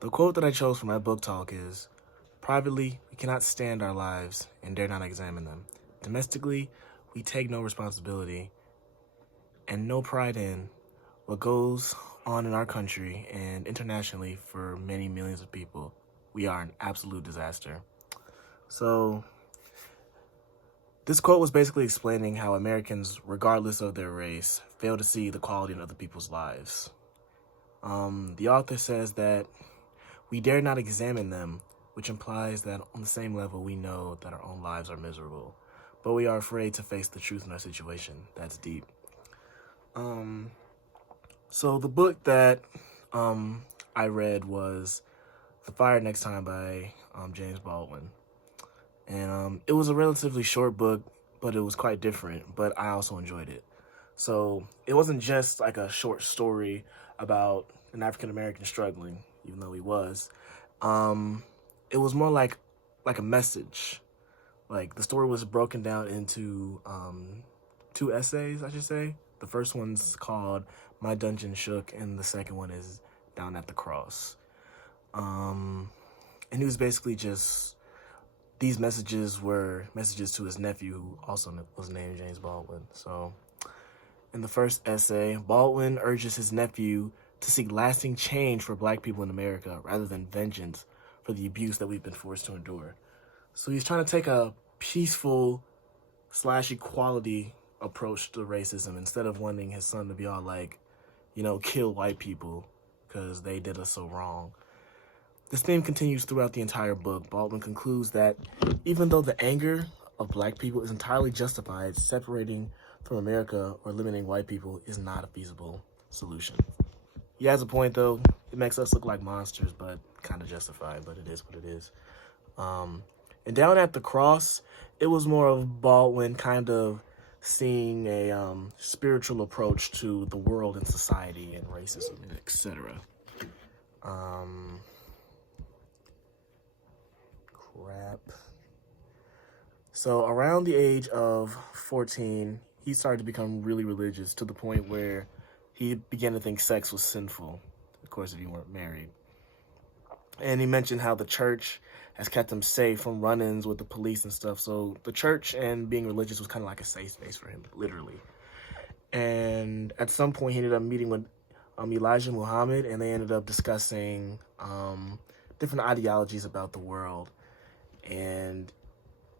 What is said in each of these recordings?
The quote that I chose for my book talk is, "Privately, we cannot stand our lives and dare not examine them. Domestically, we take no responsibility and no pride in what goes on in our country and internationally for many millions of people. We are an absolute disaster." So, this quote was basically explaining how Americans, regardless of their race, fail to see the quality in other people's lives. The author says that we dare not examine them, which implies that on the same level we know that our own lives are miserable, but we are afraid to face the truth in our situation. That's deep. So the book that I read was The Fire Next Time by James Baldwin. And it was a relatively short book, but it was quite different, but I also enjoyed it. So it wasn't just like a short story about an African-American struggling, even though he was. It was more like a message. Like the story was broken down into two essays, I should say. The first one's called My Dungeon Shook, and the second one is Down at the Cross. And he was basically just, these messages were messages to his nephew, who also was named James Baldwin. So in the first essay, Baldwin urges his nephew to seek lasting change for Black people in America rather than vengeance for the abuse that we've been forced to endure. So he's trying to take a peaceful / equality approach to racism instead of wanting his son to be all like, kill white people because they did us so wrong. This theme continues throughout the entire book. Baldwin concludes that even though the anger of Black people is entirely justified, separating from America or limiting white people is not a feasible solution. He has a point, though. It makes us look like monsters, but kind of justified, but it is what it is. And Down at the Cross, it was more of Baldwin kind of seeing a spiritual approach to the world and society and racism, etc. So around the age of 14, he started to become really religious to the point where he began to think sex was sinful, of course, if you weren't married. And he mentioned how the church has kept him safe from run-ins with the police and stuff. So the church and being religious was kind of like a safe space for him, literally. And at some point, he ended up meeting with Elijah Muhammad, and they ended up discussing different ideologies about the world. And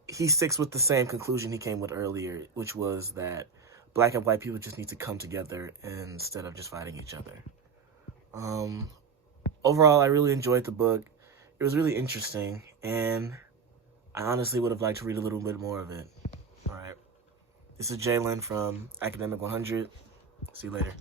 he sticks with the same conclusion he came with earlier, which was that Black and white people just need to come together instead of just fighting each other. Overall, I really enjoyed the book. It was really interesting, and I honestly would have liked to read a little bit more of it. All right. This is Jalen from Academic 100. See you later.